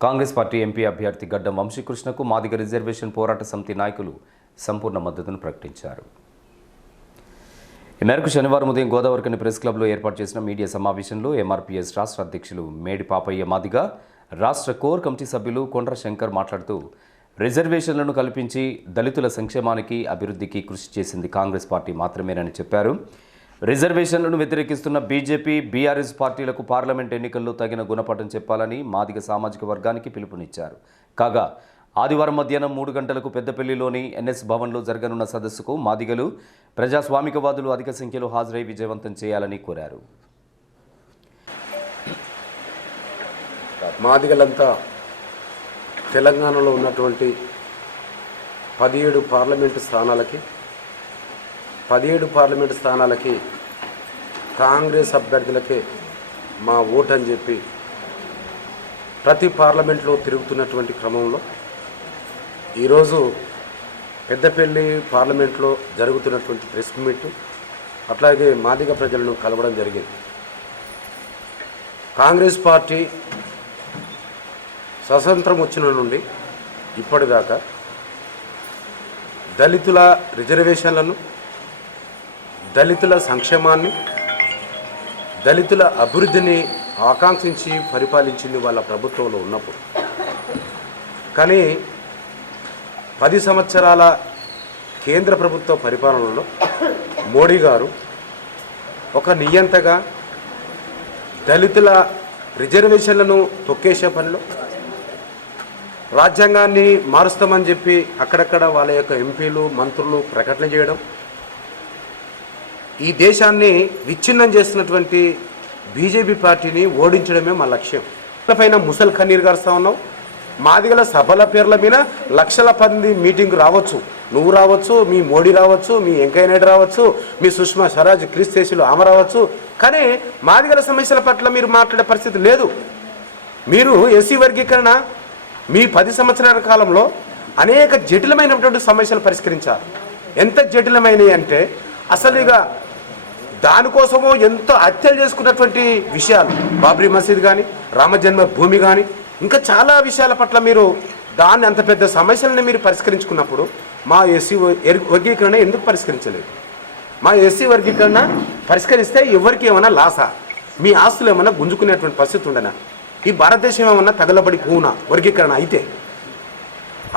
Congress party MP అభ్యర్థి గడ్డం వంశీకృష్ణకు Madiga reservation పోరాట సమితి నాయకులు సంపూర్ణ మద్దతును ప్రకటించారు. ఈ మేరకు శనివారం ఉదయం గోదావరికని ప్రెస్ క్లబ్లో ఏర్పాటు చేసిన మీడియా సమావేశంలో ఎంఆర్పీఎస్ రాష్ట్ర అధ్యక్షులు మేడి పాపయ్య మాదిగ రాష్ట్ర కోర్ కమిటీ సభ్యులు కొండ్ర శంకర్ మాట్లాడుతూ రిజర్వేషన్లను కల్పించి దళితుల సంక్షేమానికి అభివృద్ధికి కృషి చేసింది కాంగ్రెస్ పార్టీ మాత్రమేనని చెప్పారు. రిజర్వేషన్లను వ్యతిరేకిస్తున్న బీజేపీ బీఆర్ఎస్ పార్టీలకు పార్లమెంట్ ఎన్నికల్లో తగిన గుణపాఠం చెప్పాలని మాదిగ సామాజిక వర్గానికి పిలుపునిచ్చారు. కాగా ఆదివారం మధ్యాహ్నం మూడు గంటలకు పెద్దపల్లిలోని ఎన్ఎస్ భవన్లో జరగనున్న సదస్సుకు మాదిగలు ప్రజాస్వామికవాదులు అధిక సంఖ్యలో హాజరై విజయవంతం చేయాలని కోరారు. మాదిగలంతా తెలంగాణలో ఉన్నటువంటి పదిహేడు పార్లమెంటు స్థానాలకి పదిహేడు పార్లమెంటు స్థానాలకి కాంగ్రెస్ అభ్యర్థులకే మా ఓటు అని చెప్పి ప్రతి పార్లమెంట్లో తిరుగుతున్నటువంటి క్రమంలో ఈరోజు పెద్దపల్లి పార్లమెంట్లో జరుగుతున్నటువంటి ప్రెస్ మీట్ అట్లాగే మాదిగ ప్రజలను కలవడం జరిగింది. కాంగ్రెస్ పార్టీ స్వతంత్రం వచ్చిన నుండి ఇప్పటిదాకా దళితుల రిజర్వేషన్లను దళితుల సంక్షేమాన్ని దళితుల అభివృద్ధిని ఆకాంక్షించి పరిపాలించింది వాళ్ళ ప్రభుత్వంలో ఉన్నప్పుడు. కానీ పది సంవత్సరాల కేంద్ర ప్రభుత్వ పరిపాలనలో మోడీ గారు ఒక నియంతగా దళితుల రిజర్వేషన్లను తొక్కేసే పనిలో రాజ్యాంగాన్ని మారుస్తామని చెప్పి అక్కడక్కడ వాళ్ళ యొక్క ఎంపీలు మంత్రులు ప్రకటన చేయడం ఈ దేశాన్ని విచ్ఛిన్నం చేస్తున్నటువంటి బీజేపీ పార్టీని ఓడించడమే మా లక్ష్యం. పైన ముసల్ ఖనీర్ గారుస్తా ఉన్నావు మాదిగల సభల పేర్ల మీద లక్షల మంది మీటింగ్ రావచ్చు. నువ్వు రావచ్చు మీ మోడీ రావచ్చు మీ వెంకయ్య నాయుడు రావచ్చు మీ సుష్మా స్వరాజ్ క్రీస్తేశులు ఆమె రావచ్చు. కానీ మాదిగల సమస్యల పట్ల మీరు మాట్లాడే పరిస్థితి లేదు. మీరు ఎస్సీ వర్గీకరణ మీ పది సంవత్సరాల కాలంలో అనేక జటిలమైనటువంటి సమస్యలు పరిష్కరించారు. ఎంత జటిలమైనవి అంటే అసలు ఇక దానికోసమో ఎంతో హత్యలు చేసుకున్నటువంటి విషయాలు. బాబ్రీ మసీద్ కానీ రామజన్మ భూమి కానీ ఇంకా చాలా విషయాల పట్ల మీరు దాన్ని అంత పెద్ద సమస్యలను మీరు పరిష్కరించుకున్నప్పుడు మా ఎస్సీ వర్గీకరణ ఎందుకు పరిష్కరించలేదు? మా ఎస్సీ వర్గీకరణ పరిష్కరిస్తే ఎవరికి ఏమైనా లాసా? మీ ఆస్తులు ఏమైనా గుంజుకునేటువంటి పరిస్థితి ఉండనా? ఈ భారతదేశం ఏమన్నా తగలబడి పూనా? వర్గీకరణ అయితే.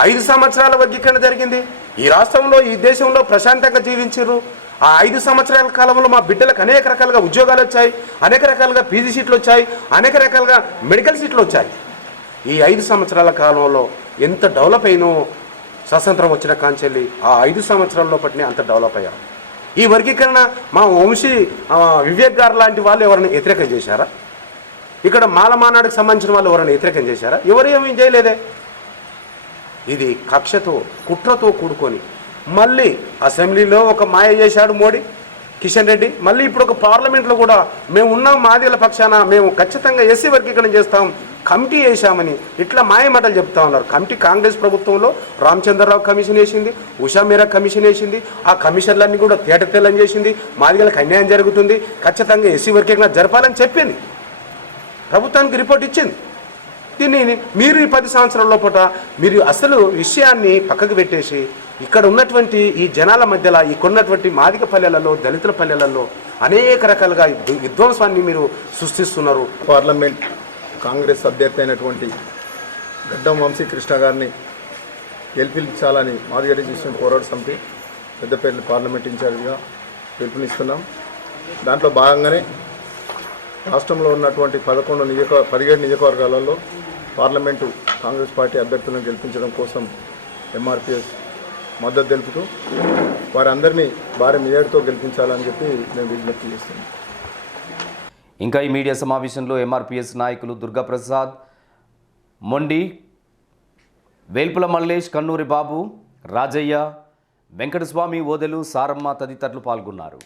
ఐదు సంవత్సరాల వర్గీకరణ జరిగింది. ఈ రాష్ట్రంలో ఈ దేశంలో ప్రశాంతంగా జీవించారు ఆ ఐదు సంవత్సరాల కాలంలో మా బిడ్డలకు అనేక రకాలుగా ఉద్యోగాలు వచ్చాయి అనేక రకాలుగా పీజీ సీట్లు వచ్చాయి అనేక రకాలుగా మెడికల్ సీట్లు వచ్చాయి. ఈ ఐదు సంవత్సరాల కాలంలో ఎంత డెవలప్ అయినో స్వతంత్రం వచ్చిన కాంచెల్లి ఆ ఐదు సంవత్సరాల్లో పట్టిన అంత డెవలప్ అయ్యారు ఈ వర్గీకరణ మా వంశీ వివేక్ గారు లాంటి వాళ్ళు ఎవరైనా వ్యతిరేకం చేశారా? ఇక్కడ మాలమానాడుకు సంబంధించిన వాళ్ళు ఎవరైనా వ్యతిరేకం చేశారా? ఎవరు ఏమీ చేయలేదే? ఇది కక్షతో కుట్రతో కూడుకొని మళ్ళీ అసెంబ్లీలో ఒక మాయ చేశాడు మోడీ కిషన్ రెడ్డి. మళ్ళీ ఇప్పుడు ఒక పార్లమెంట్లో కూడా మేము ఉన్నాం మాదిల పక్షాన మేము ఖచ్చితంగా ఎస్సీ వర్గీకరణ చేస్తాం కమిటీ వేసామని ఇట్లా మాయమాటలు చెప్తా ఉన్నారు. కమిటీ కాంగ్రెస్ ప్రభుత్వంలో రామచంద్రరావు కమిషన్ వేసింది ఉషా మీరా కమిషన్ వేసింది ఆ కమిషన్లన్నీ కూడా తేటతెల్లం చేసింది మాదిగలకు అన్యాయం జరుగుతుంది ఖచ్చితంగా ఎస్సీ వర్గీకరణ జరపాలని చెప్పింది. ప్రభుత్వానికి రిపోర్ట్ ఇచ్చింది. దీన్ని మీరు ఈ పది సంవత్సరాల లోపల మీరు అసలు విషయాన్ని పక్కకు పెట్టేసి ఇక్కడ ఉన్నటువంటి ఈ జనాల మధ్యలో ఈ కొన్నటువంటి మాదిక పల్లెలలో దళితుల పల్లెలలో అనేక రకాలుగా విధ్వంసాన్ని మీరు సృష్టిస్తున్నారు. పార్లమెంట్ కాంగ్రెస్ అభ్యర్థి అయినటువంటి గడ్డం వంశీకృష్ణ గారిని గెలిపించాలని మాదిగడి చేసిన పోరాట సమితి పెద్దపల్లి పార్లమెంట్ ఇన్ఛార్జిగా పిలుపునిస్తున్నాం. దాంట్లో భాగంగానే రాష్ట్రంలో ఉన్నటువంటి పదకొండు నియోజక పదిహేడు నియోజకవర్గాలలో పార్లమెంటు కాంగ్రెస్ పార్టీ అభ్యర్థులను గెలిపించడం కోసం ఎంఆర్పిఎస్ మద్దతు తెలుపుతూ వారందరినీ భారీ మెజార్టీతో గెలిపించాలని చెప్పి మేము విజ్ఞప్తి చేస్తున్నాం ఇంకా ఈ మీడియా సమావేశంలో ఎంఆర్పిఎస్ నాయకులు దుర్గాప్రసాద్ మొండి వేల్పుల మల్లేష్ కన్నూరి బాబు రాజయ్య వెంకటస్వామి ఓదెలు సారమ్మ తదితరులు పాల్గొన్నారు.